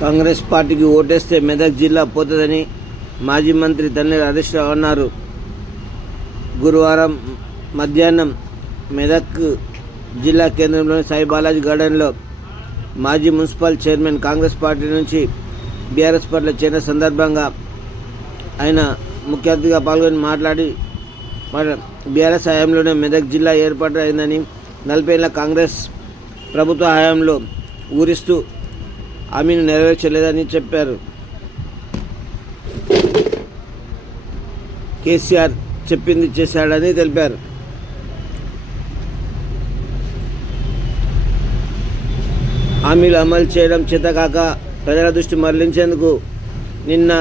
కాంగ్రెస్ పార్టీకి ఓటేస్తే మెదక్ జిల్లా పోతుందని మాజీ మంత్రి తన్నీరు హరీష్ రావు అన్నారు. గురువారం మధ్యాహ్నం మెదక్ జిల్లా కేంద్రంలోని సాయి బాలాజీ గార్డెన్లో మాజీ మున్సిపల్ చైర్మన్ కాంగ్రెస్ పార్టీ నుంచి బీఆర్ఎస్ పార్టీలో చేరిన సందర్భంగా ఆయన ముఖ్య అతిథిగా పాల్గొని మాట్లాడి బీఆర్ఎస్ హయాంలోనే మెదక్ జిల్లా ఏర్పాటు అయిందని నలభై ఏళ్ళ కాంగ్రెస్ ప్రభుత్వ హయాంలో ఊరిస్తూ హామీని నెరవేర్చలేదని చెప్పారు. కేసీఆర్ చెప్పింది చేశాడని తెలిపారు. హామీలు అమలు చేయడం చేతకాక ప్రజల దృష్టి మరలించేందుకు నిన్న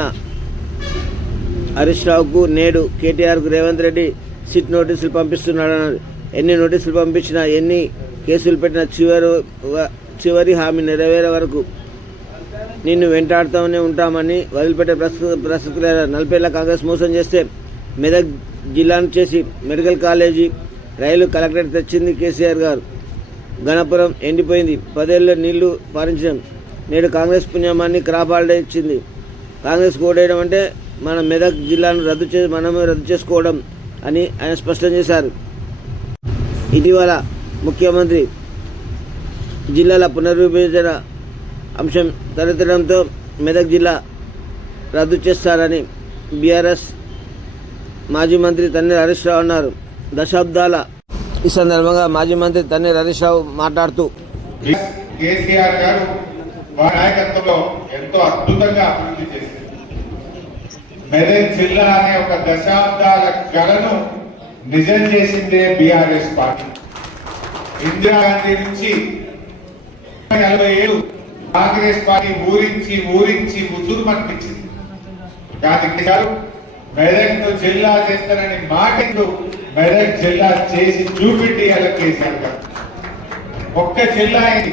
హరీష్ రావుకు నేడు కేటీఆర్కు రేవంత్ రెడ్డి సిట్ నోటీసులు పంపిస్తున్నాడన్నారు. ఎన్ని నోటీసులు పంపించినా ఎన్ని కేసులు పెట్టినా చివరి చివరి హామీ నెరవేరే వరకు నిన్ను వెంటాడుతూనే ఉంటామని వదిలిపెట్టే ప్రస్తుత ప్రస్తుత లేదు. కాంగ్రెస్ మోసం చేస్తే మెదక్ జిల్లాను చేసి మెడికల్ కాలేజీ రైలు కలెక్టరేట్ తెచ్చింది కేసీఆర్ గారు. గణపురం ఎండిపోయింది. పదేళ్ళు నీళ్ళు పారించడం నేడు కాంగ్రెస్ పుణ్యమాన్ని క్రాప్ హాలిడే ఇచ్చింది. కాంగ్రెస్ ఓడేయడం అంటే మన మెదక్ జిల్లాను రద్దు చే మనమే రద్దు చేసుకోవడం అని ఆయన స్పష్టం చేశారు. ఇటీవల ముఖ్యమంత్రి జిల్లాల పునర్విభజన అంశం తలెత్తడంతో మెదక్ జిల్లా రద్దు చేస్తారని బీఆర్ఎస్ మాజీ మంత్రి తన్నీర్ హరీష్ రావు అన్నారు. దశాబ్దాల ఈ సందర్భంగా మాజీ మంత్రి తన్నీర్ హరీష్ రావు మాట్లాడుతూ కేసీఆర్ గారు వారి నాయకత్వంలో ఎంతో అద్భుతంగా అభివృద్ధి చేశారు. మెదక్ జిల్లా అనే ఒక దశాబ్దాల కళను నిజం చేసిందే బీఆర్ఎస్ పార్టీ. ఇందిరాగాంధీ నుంచి నలభై ఏడు కాంగ్రెస్ పార్టీ ఊరించి ఊరించి ఉసురు పంపించింది కానీ గారు మెదక్ను జిల్లా చేస్తారని మాటలు మెదక్ జిల్లా చేసి చూపెట్టి అలా కేసీఆర్ గారు. ఒక్క జిల్లా అయింది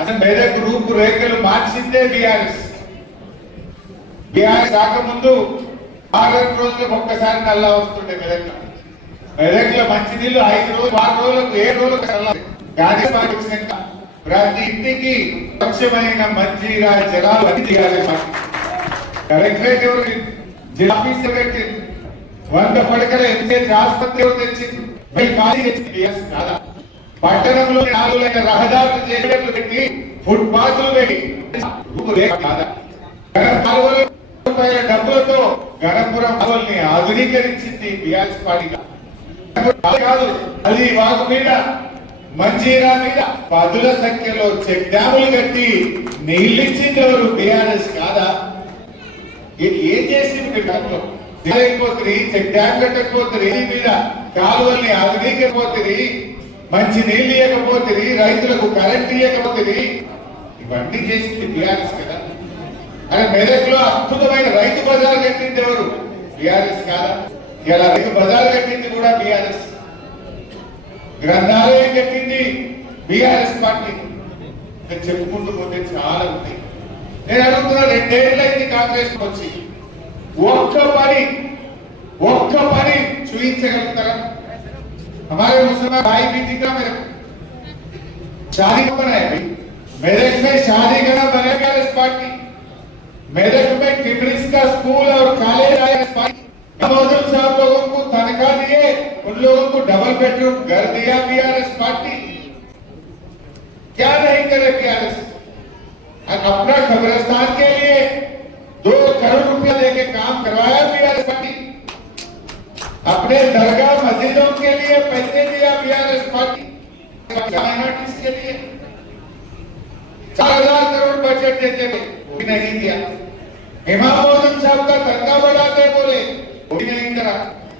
అసలు మెదక్ రూపు రేఖలు మార్చిందే బీఆర్ఎస్. బీఆర్ఎస్ రాకముందు ఆగస్ట్ రోజులకు ఒక్కసారి నల్లా వస్తుండే మెదక్ మెదక్లో మంచినీళ్ళు ఐదు రోజులు ఆరు రోజులకు ఏడు రోజులకు నల్లా ప్రతి ఇంటికి స్వచ్ఛమైన మంచిగా జలాలు అన్ని చేయాలి కలెక్టరేట్ ఎవరు జిల్లా ఆఫీస్ ఎవరు వంద పడకల ఎంసీహెచ్ ఆసుపత్రి ఎవరు తెచ్చింది పట్టణంలో నాలుగు లైన రహదారులు చేయట్లు పెట్టి ఫుట్ పాత్లు పెట్టి డబ్బులతో గణపురం కాలువల్ని ఆధునీకరించింది బీఆర్ఎస్ పార్టీ కాదు అది వాకు మీద మంజీరా మీద పదుల సంఖ్యలో చెక్ డ్యాములు కట్టి నీళ్ళిచ్చింది ఎవరు బీఆర్ఎస్ కాదా? ఏం చేసింది మీ లేకపోతుంది చెక్ డ్యామ్ కట్టకపోతుంది ఈ మీద కాలువల్ని ఆధునీకపోతుంది మంచి నీళ్ళు ఇవ్వకపోతుంది రైతులకు కరెంట్ ఇవ్వకపోతుంది ఇవన్నీ చేసింది బీఆర్ఎస్ కదా. అరే మెదక్లో అద్భుతమైన రైతు బజార్ కట్టింది ఎవరు? బీఆర్ఎస్ కాదా? ఇలా రైతు బజార్ కట్టింది కూడా బీఆర్ఎస్. గ్రంథాలయం కట్టింది బీఆర్ఎస్ పార్టీ ఇంకా చెప్పుకుంటూ పోతే చాలా ఉంటాయి నేను అడుగుతున్నా రెండేళ్ళైంది కాంగ్రెస్ వచ్చి ఒక్క పని ఒక్క పని చూపించగలుగుతారా हमारे मुसलमान भाई भी दिखा मेरे को शादी कब बनाया भाई मेरठ में शादी करना बनेगा इस पार्टी मेरठ में किमरिस का स्कूल और कॉलेज आया इस पार्टी मौजूद साहब लोगों को तनख्वाह दिए लोगों को डबल बेडरूम घर दिया बीआरएस पार्टी क्या नहीं करे बीआरएस अपना खबरस्तान के लिए दो करोड़ रुपया देके काम करवाया बीआरएस पार्टी अपने दरगाह मस्जिदों के लिए पैसे दिया बीआरएस पार्टी के लिए। चार हज़ार करोड़ बजट देते वो भी नहीं दिया। इमाम साहब का तनख्वाह बढ़ाते बोले। वो भी नहीं करा।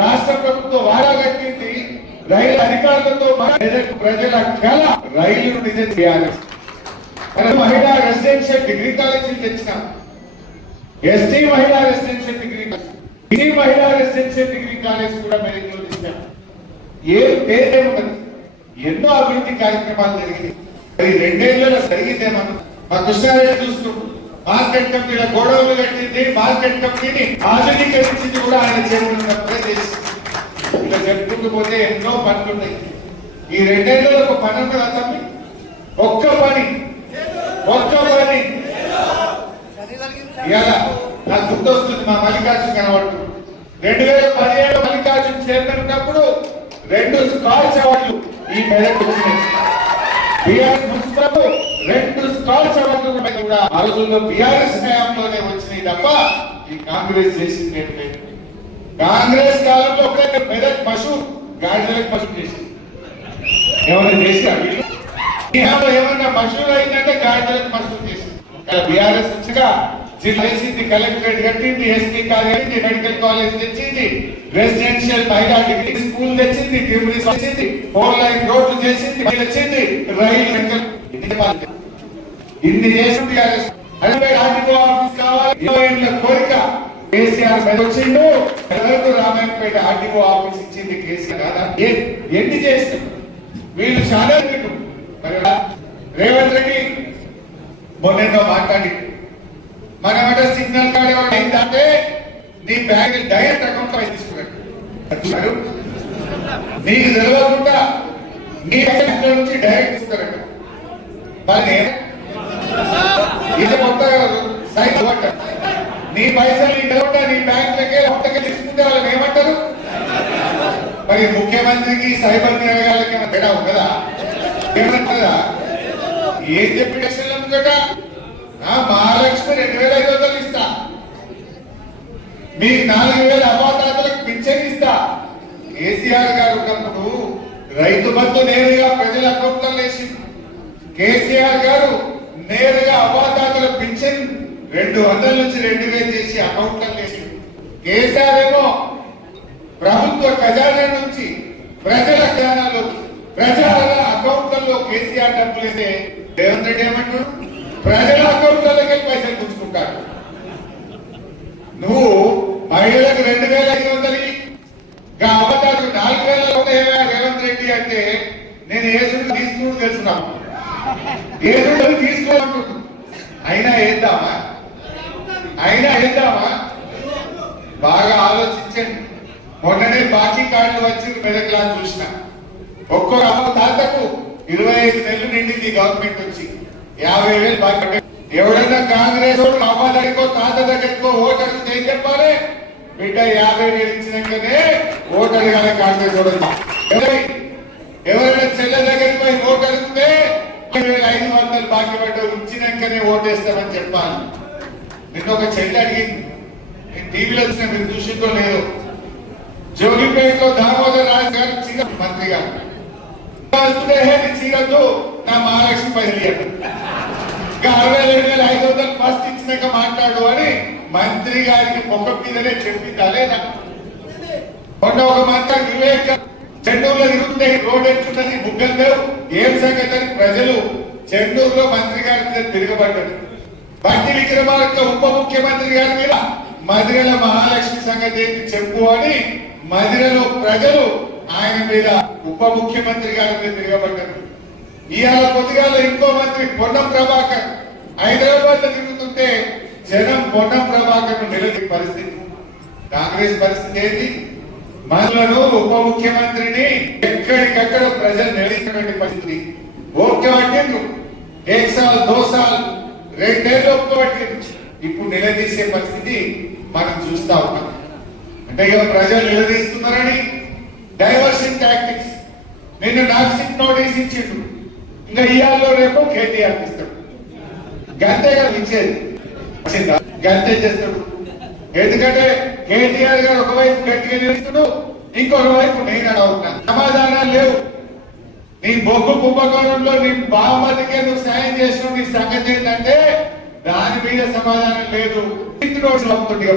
రాష్ట్ర ప్రభుత్వం వాడా కట్టింది. రైలు అధికారులతో ప్రజల కళ రైలు నిజం చేయాలి. మహిళా రెసిడెన్షియల్ డిగ్రీ కాలేజీ తెచ్చిన. ఎస్టీ మహిళా రెసిడెన్షియల్ డిగ్రీ ఈ మహిళా రెసిడెన్షియల్ డిగ్రీ కాలేజ్ కూడా మేము లో ఏ పేరేమున్నది ఎన్నో అభివృద్ధి కార్యక్రమాలు జరిగినాయి. మరి రెండేళ్ళలో జరిగిందేమన్నా మా కృష్ణారెడ్డి చూస్తూ మార్కెట్ కంపెనీల గొడవలు కట్టింది మార్కెట్ కంపెనీని ఆధునీకరించింది కూడా ఆయన చేరుకున్నప్పుడే చేసి ఇలా చెప్పుకుంటూ పోతే ఎన్నో పనులు ఉన్నాయి ఈ రెండేళ్ళలో ఒక పని ఉన్నదా తమ్మి? ఒక్క పని. ఒక్క పని. ఇవాళ నాకు గుర్తొస్తుంది మా మల్లికార్జున కనబడుతుంది రెండు వేల పదిహేడు మల్లికార్జున చైర్మన్ రెండు స్కాచ్ అవార్డులు ఈ మెదక్ వచ్చినాయి బీఆర్ఎస్ మున్సిపల్ రెండు స్టాల్స్ అవార్డులు కూడా ఆ రోజుల్లో బీఆర్ఎస్ హయాంలోనే వచ్చినాయి తప్ప ఈ కాంగ్రెస్ చేసింది ఏం కాంగ్రెస్ కాలంలో ఒకటే మెదక్ పశు గాడిదలకు పశువు చేసింది. ఏమైనా చేశారు వీళ్ళు? ఏమన్నా పశువులు అయిందంటే గాడిదలకు పశువు చేసింది. బీఆర్ఎస్ వచ్చగా జిల్లా కలెక్టరేట్ కట్టింది ఎస్పీ కాలేజ్ మెడికల్ కాలేజ్ తెచ్చింది రెసిడెన్షియల్ మహిళా డిగ్రీ స్కూల్ తెచ్చింది ట్రిబ్యూనల్ తెచ్చింది ఫోర్ లైన్ రోడ్లు చేసింది తెచ్చింది రైలు వెంకల్ ఇన్ని వాళ్ళు కోరిక కేసీఆర్ వచ్చిండు. ఎవరికి రామాయణపేట ఆర్టీఓ ఆఫీస్ ఇచ్చింది కేసీఆర్ కాదా? ఎన్ని చేస్తాం వీళ్ళు చాలా మీకు మరి రేవంత్ రెడ్డి మొన్న మాట్లాడి. మనమంటే సిగ్నల్ కార్డ్ ఏమైనా అయిందంటే నీ బ్యాంక్ డైరెక్ట్ అకౌంట్లో తీసుకున్నాడు. నీకు తెలియకుండా నీ బ్యాంక్ నుంచి డైరెక్ట్ తీసుకున్నారట మరి ఇది మొత్తం సైట్ నీ పైసలు నీ బ్యాంక్ నీ బ్యాంకులకే మొత్తకే తీసుకుంటే వాళ్ళని ఏమంటారు? మరి ముఖ్యమంత్రికి సైబర్ నేరగాళ్ళకి తేడా ఉందా ఏమంటారా ఏం చెప్పి కదా ఆ మహాలక్ష్మి రెండు వేల ఐదు వందలు ఇస్తా. మీ నాలుగు వేల అవాతాతలకు పింఛన్ ఇస్తా. కేసీఆర్ గారు ఉన్నప్పుడు రైతు బంధు నేరుగా ప్రజల అకౌంట్లో వేసి కేసీఆర్ గారు నేరుగా అవాతాతల పింఛన్ రెండు వందల నుంచి రెండు వేలు చేసి అకౌంట్లో లేదు కేసీఆర్ ఏమో ప్రభుత్వ ఖజానా నుంచి ప్రజల ఖజానాలో ప్రజల అకౌంట్లలో కేసీఆర్ డబ్బులు అయితే రేవంత్ రెడ్డి ఏమంటాడు? ప్రజల అకౌంట్లలోకి వెళ్ళి పైసలు పుచ్చుకుంటారు నువ్వు మహిళలకు రెండు వేల ఐదు వందలు ఇంకా అవతారు నాలుగు వేల రేవంత్ రెడ్డి అంటే నేను ఏ తీసుకుని తెలుసుకున్నాను ఏదో తీసుకోమంటుంది. అయినా ఏద్దామా? అయినా ఏద్దామా? బాగా ఆలోచించండి. మొన్ననే బాకీ కార్డులు వచ్చి మెదక్లా చూసిన. ఒక్కొక్క అమ్మ తాతకు ఇరవై ఐదు నెలలు నిండింది గవర్నమెంట్ వచ్చి. యాభై వేలు బాకీ ఎవడన్నా కాంగ్రెస్ అమ్మ దగ్గరకో తాత దగ్గరకో ఓటర్లు ఏం చెప్పాలి? బిడ్డ యాభై వేలు ఇచ్చినాకనే ఓటర్లు కానీ కాంగ్రెస్ ఎవరైనా చెల్లె దగ్గరికి పోయి ఓటు ఐదు వేల ఐదు వందలు బాకీ పడ్డ ఉంచినాకనే ఓటేస్తామని చెప్పాలి. నిన్న ఒక చెల్లి అడిగింది నేను టీవీలో వచ్చిన మీరు చూసిందో లేదు? జోగిపేటలో దామోదర్ రాజు గారు చిన్న మంత్రి గారు వస్తుందే నా మహాలక్ష్మి పైసలు ఇవ్వండి. ఇంకా అరవై రెండు వేల ఐదు వందలు ఫస్ట్ ఇచ్చినాక మాట్లాడు అని మంత్రి గారికి ముఖం మీదనే చెప్పిందా లేదా మొన్న ఒక మంత్రి వివేక్ చెన్నూరులో తిరుగుతుంది రోడ్ ఎట్లున్నది బుగ్గలు లేవు. ఏం సంగతి? ప్రజలు చెన్నూరులో మంత్రి గారి మీద తిరగబడ్డారు. బట్టి విక్రమార్క ఉప ముఖ్యమంత్రి గారి మీద మదిరల మహాలక్ష్మి సంగతి ఏంటి చెప్పు అని మదిరలో ప్రజలు ఆయన మీద ఉప ముఖ్యమంత్రి గారి మీద తిరగబడ్డారు. ఇవాళ పొద్దుగాల ఇంకో మంత్రి పొన్నం ప్రభాకర్ హైదరాబాద్లో తిరుగుతుంటే జనం పొన్నం ప్రభాకర్ నిలది పరిస్థితి. కాంగ్రెస్ పరిస్థితి ఏంటి? మనలను ఉప ముఖ్యమంత్రిని ఎక్కడికక్కడ ప్రజలు నిలదీసినటువంటి పరిస్థితి. ఓకే పట్టిండ్రు ఏక్ సాల్ దో సాల్ రెండేళ్ళు ఒప్పుకోబట్టిండ్రు ఇప్పుడు నిలదీసే పరిస్థితి మనం చూస్తా ఉన్నాం. అంటే ఇక ప్రజలు నిలదీస్తున్నారని డైవర్షన్ టాక్టిక్స్ నిన్ను నాక్సిక్ నోటీస్ ఇచ్చిండు ఇంకా ఇయాల్లో రేపు కేటీఆర్ ఇస్తాడు. గంతే కదా ఇచ్చేది. గంతే చేస్తాడు. ఎందుకంటే కేటీఆర్ గారు ఒకవైపు గట్టిగా నిలుస్తున్నాడు ఇంకొక వైపు నేను అడుగుతున్నా సమాధానాలు లేవు. నీ బొగ్గు కుంభకోణంలో నీ బావమతికే నువ్వు సాయం చేసిన నీ సంగతి ఏంటంటే దాని మీద సమాధానం లేదు. ఇంటి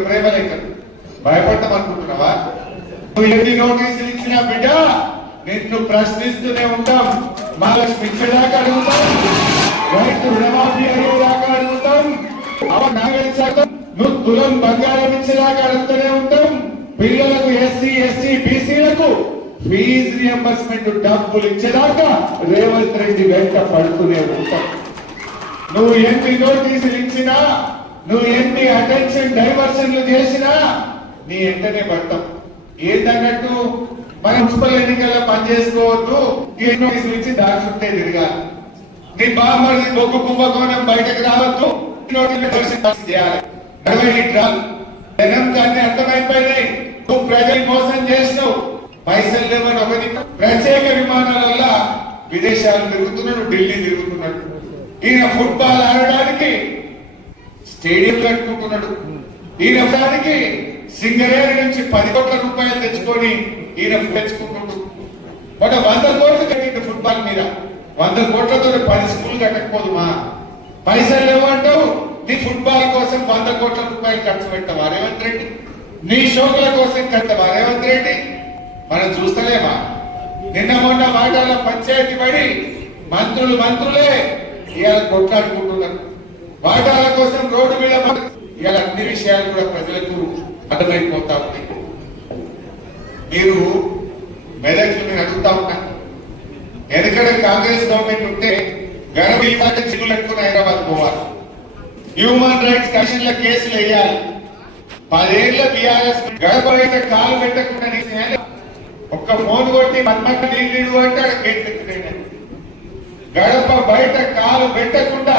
ప్రేమ లేఖలు భయపడతాం అనుకుంటున్నావా నువ్వు ఎన్ని నోటీసులు ఇచ్చినా బిడ్డ నిన్ను ప్రశ్నిస్తూనే ఉంటాం. మహాలక్ష్మి ఇచ్చేదాకా అడుగుతాం. రైతు రుణమాఫీ అయ్యేదాకా అడుగుతాం. అవ నాగరిక శాతం నువ్వు తులం బంగారం ఇచ్చేదాకా అడుగుతూనే ఉంటాం. పిల్లలకు ఎస్సీ ఎస్టీ బీసీలకు ఫీజు రియంబర్స్మెంట్ డబ్బులు ఇచ్చేదాకా రేవంత్ రెడ్డి వెంట పడుతూనే ఉంటాం. నువ్వు ఎన్ని నోటీసులు ఇచ్చినా నువ్వు ఎన్ని అటెన్షన్ డైవర్షన్లు చేసినా నీ వెంటనే పడతాం. ఏంటన్నట్టు మన మున్సిపల్ ఎన్నికల్లో పనిచేసుకోవద్దు ఈ నోటీసులు ఇచ్చి దాచుంటే తిరగాలి. నీ బామ్మది బొగ్గు కుంభకోణం బయటకు రావద్దు. నోటీసులు చేయాలి. నలభై లీటరాలు జనం కానీ అర్థమైపోయినాయి నువ్వు ప్రజలు మోసం చేసినావు. పైసలు లేవని ఒకటి ప్రత్యేక విమానాల వల్ల విదేశాలు తిరుగుతున్నాడు ఢిల్లీ తిరుగుతున్నాడు ఈయన ఫుట్బాల్ ఆడడానికి స్టేడియం కట్టుకుంటున్నాడు. ఈయన దానికి సింగరేణి నుంచి పది కోట్ల రూపాయలు తెచ్చుకొని ఈయన తెచ్చుకుంటున్నాడు. బట్ వంద కోట్లు కట్టింది ఫుట్బాల్ మీద. వంద కోట్లతో పది స్కూల్ కట్టకపోదుమా? పైసలు లేవంటావు. నీ ఫుట్బాల్ కోసం వంద కోట్ల రూపాయలు ఖర్చు పెట్టవా? రేవంత్ రెడ్డి. నీ షోకుల కోసం కట్టవా? రేవంత్ రెడ్డి. మనం చూస్తలేమా? నిన్న మొన్న వాటాల పంచాయతీ పడి మంత్రులు మంత్రులే ఇవాళ కొట్లాడుకుంటున్నారు. వాటాల కోసం రోడ్డు మీద ఇవాళ అన్ని విషయాలు కూడా ప్రజలకు అర్థమైపోతా ఉన్నాయి. మీరు మెదక్లు నేను అడుగుతా ఉన్నా ఎందుకంటే కాంగ్రెస్ గవర్నమెంట్ ఉంటే గర్భ చిగులు హైదరాబాద్ పోవాలి. హ్యూమన్ రైట్స్ కమిషన్లో కేసులు వేయాలి. పదేళ్ళ బీఆర్ఎస్ గడప అయితే కాలు పెట్టకుండా ఒక్క ఫోన్ కొట్టి మన్మక్క నీళ్ళు అంటే గడప బయట కాలు పెట్టకుండా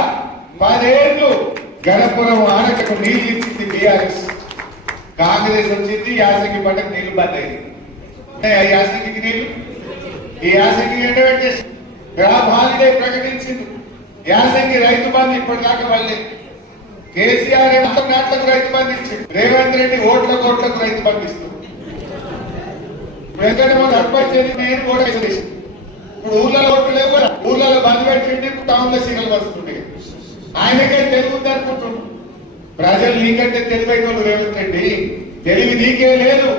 పదేళ్ళు గడపలో ఆనకకు నీళ్ళు ఇచ్చింది బీఆర్ఎస్ కాంగ్రెస్ వచ్చింది యాసకి పంటకు నీళ్ళు బంద్ అయింది యాసకి నీళ్ళు ఈ యాసకి ఎండ పెట్టేసి గ్రామ హాలిడే ప్రకటించింది. యాసంగి రైతు బంధు ఇప్పటిదాకా వాళ్ళే కేసీఆర్ ఏమో నాట్లకు రైతు బంధు రేవంత్ రెడ్డి ఓట్ల కోట్లకు రైతు బంధు ఇస్తుంది వెంకటమోహన్ నేను కూడా ఇప్పుడు ఊర్లలో ఓట్లు లేవు కదా. ఊర్లలో బంద్ పెట్టిండి ఇప్పుడు టౌన్లో సిగ్నల్ వస్తుండే. ఆయనకే తెలుగుంది అనుకుంటున్నాడు ప్రజలు నీకంటే తెలివైన వాళ్ళు రేవంత్ రెడ్డి. తెలివి నీకే లేదు.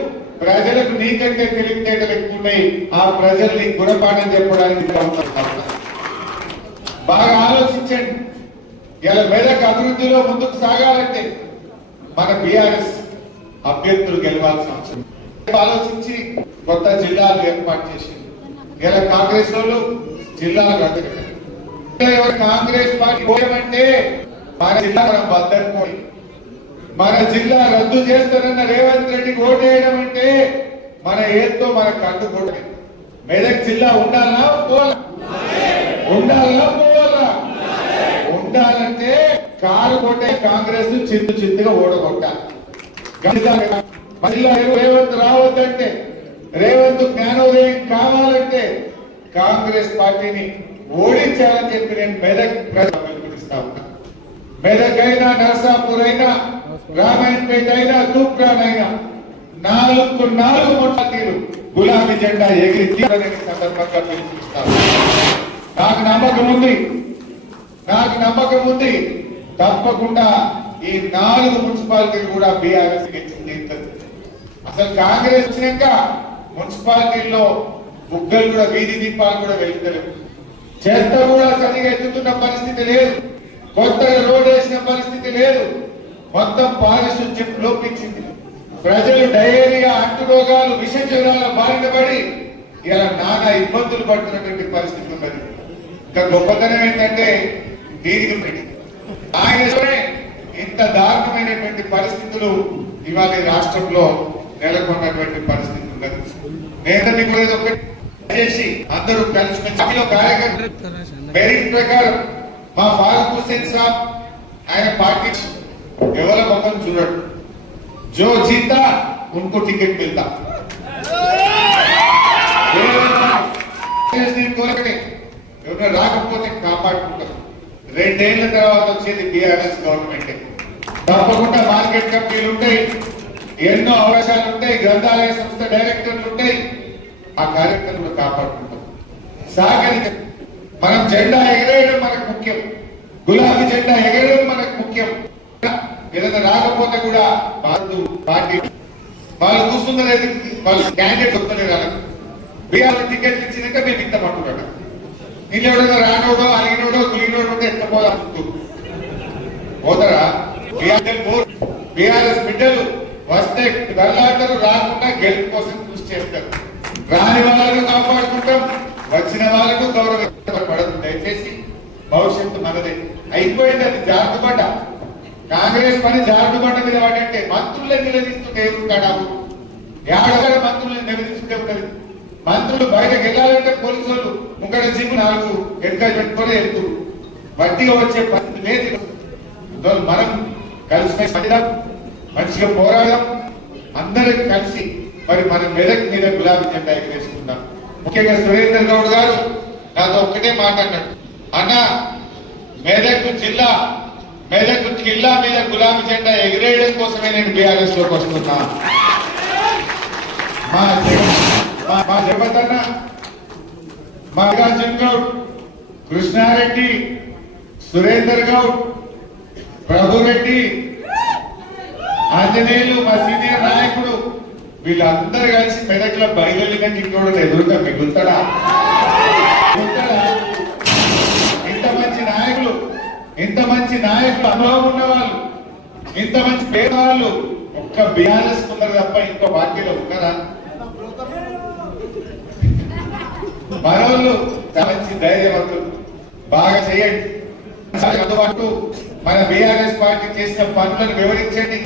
ప్రజలకు నీకంటే తెలివితేటలు ఎక్కువ ఉన్నాయి. ఆ ప్రజల్ని గుణపాఠం చెప్పడానికి బాగా ఆలోచించండి. ఇలా మెదక్ అభివృద్ధిలో ముందుకు సాగాలంటే మన బీఆర్ఎస్ అభ్యర్థులు గెలవాల్సిన అవసరం ఆలోచించి కొత్త జిల్లాలు ఏర్పాటు చేసింది ఇలా కాంగ్రెస్ వాళ్ళు జిల్లాలు రద్దు కాంగ్రెస్ పార్టీ పోయమంటే మన జిల్లా మనం బద్దనుకోండి మన జిల్లా రద్దు చేస్తానన్న రేవంత్ రెడ్డికి ఓటేయడం అంటే మన ఏదో మనకు కట్టు మెదక్ జిల్లా ఉండాలా? ఉండాలా? ఉండాలంటే కాలు కొట్టే కాంగ్రెస్ చిందు చిత్తుగా ఓడగొట్టాలి రేవంత్ రావద్దంటే రేవంత్ జ్ఞానోదయం కావాలంటే కాంగ్రెస్ పార్టీని ఓడించాలని చెప్పి నేను మెదక్ ప్రజలు ఉన్నా. మెదక్ అయినా నర్సాపూర్ అయినా రామాయణపేట అయినా తూప్రాన్ అయినా నాలుగు నాలుగు మొట్టాలు గులాబీ జెండా ఎగిరి తీయాలని సందర్భంగా నాకు నమ్మకం ఉంది. నాకు నమ్మకం ఉంది. తప్పకుండా ఈ నాలుగు మున్సిపాలిటీలు కూడా బీఆర్ఎస్ గెలిచింది అసలు కాంగ్రెస్ వచ్చినాక మున్సిపాలిటీల్లో బుగ్గలు కూడా వీధి దీపాలు కూడా వెళ్తలేవు చెత్త కూడా సరిగా ఎత్తుతున్న పరిస్థితి లేదు. కొత్తగా రోడ్ వేసిన పరిస్థితి లేదు. మొత్తం పారిశుద్ధ్యం లోపించింది. ప్రజలు డయేరియా అంటు రోగాలు విష జ్వరాల బారిన పడి ఇలా నానా ఇబ్బందులు పడుతున్నటువంటి పరిస్థితి ఉన్నది. ఇంకా గొప్పతనం ఏంటంటే దీనికి పెట్టి ఆయనతోనే ఇంత దారుణమైనటువంటి పరిస్థితులు ఇవాళ రాష్ట్రంలో నెలకొన్నటువంటి పరిస్థితి ఉన్నది నేను మీకు కోరేది ఒకటి అందరూ కలిసి సభలో కార్యకర్తలు మెరిట్ ప్రకారం మా ఫారూక్ హుస్సేన్ సాబ్ ఆయన పార్టీ ఎవరి మొత్తం చూడడు. జో జీతా ఉनको టికెట్ మిల్తా. నేను రాకపోతే కాపాడుకుంటారు. రెండేళ్ళ తర్వాత వచ్చేది బీఆర్ఎస్ గవర్నమెంట్ తప్పకుండా మార్కెట్ కంపెనీలు ఉంటాయి ఎన్నో అవకాశాలు ఉంటాయి గ్రంథాలయ సంస్థ డైరెక్టర్లు ఉంటాయి. ఆ కార్యక్రమాలు కాపాడుకుంటాం. సాగరి మనం జెండా ఎగరేయడం మనకు ముఖ్యం. గులాబీ జెండా ఎగరేయడం మనకు ముఖ్యం. ఏదైనా రాకపోతే కూడా వాళ్ళు పార్టీ వాళ్ళు కూర్చున్నది వాళ్ళు క్యాండిడేట్ వస్తున్నారు వాళ్ళకి. బీఆర్ టికెట్ ఇచ్చినాక మేము ఇంత పట్టుకుంటాం వీళ్ళు రానోడో అడిగినోడో గులినోడో ఉంటే ఎంత పోదా పోతారా? బీఆర్ఎస్ బిడ్డలు వస్తే తల్లాటరు రాకుండా గెలుపు కోసం కృషి చేస్తారు. రాని వాళ్ళను కాపాడుకుంటాం వచ్చిన వాళ్ళకు గౌరవం పడదు. దయచేసి భవిష్యత్తు మనదే. అయిపోయింది అది జాగ్రత్త కాంగ్రెస్ పని జాగ్రత్త మీద వాడంటే మంత్రులను నిలదీస్తుంటే ఏముంటాడు ఏడవడ మంత్రులను నిలదీస్తుంటే మంత్రులు బయటకు వెళ్ళాలంటే పోలీసు వాళ్ళు ముంగడ జీపు నాలుగు ఎక్కడ పెట్టుకొని వెళ్తూ వడ్డీగా వచ్చే పరిస్థితి లేదు. మనం కలిసి పడదాం మంచిగా పోరాడదాం. అందరం కలిసి మరి మన మెదక్ మీద గులాబీ జెండా ఎగరేసుకుందాం. ముఖ్యంగా సురేందర్ గౌడ్ గారు నాతో ఒక్కటే మాట అన్నాడు. అన్న మెదక్ జిల్లా మెదక్ జిల్లా మీద గులాబీ జెండా ఎగిరేయడం కోసమే నేను బీఆర్ఎస్లోకి వస్తున్నా. మా జగన్ మా మా మా గౌడ్ కృష్ణారెడ్డి సురేందర్ గౌడ్ ప్రభురెడ్డి ఆంజనేయులు మా సీనియర్ నాయకుడు వీళ్ళందరూ కలిసి మెదక్లో బయలుదేరినాక ఇంకోటి ఎదురుతా మిగులుతాడా మిగులుతాడా? ఇంత మంచి నాయకులు ఇంత మంచి నాయకులు అనుభవం ఉన్నవాళ్ళు ఇంత మంచి పేదవాళ్ళు ఒక్క బిఆర్ఎస్ ఉన్నారు తప్ప ఇంకో పార్టీలో ఉన్నారా మనోళ్ళు చాలా మంచి ధైర్యవంతులు. బాగా చేయండి. అందుబాటు మన బీఆర్ఎస్ పార్టీ చేసిన పనులను వివరించండి.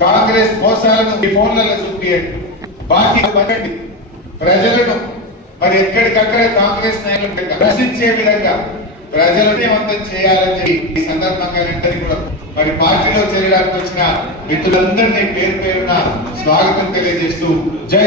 కాంగ్రెస్ మోసాలను మీ ఫోన్లలో చూపియండి. పార్టీ పడండి ప్రజలను మరి ఎక్కడికక్కడ కాంగ్రెస్ నాయకులు ప్రశ్నించే విధంగా ప్రజలనే వంతం చేయాలని చెప్పి ఈ సందర్భంగా అందరికీ కూడా మరి పార్టీలో చేరడానికి వచ్చిన మిత్రులందరినీ పేరు పేరున స్వాగతం తెలియజేస్తూ జై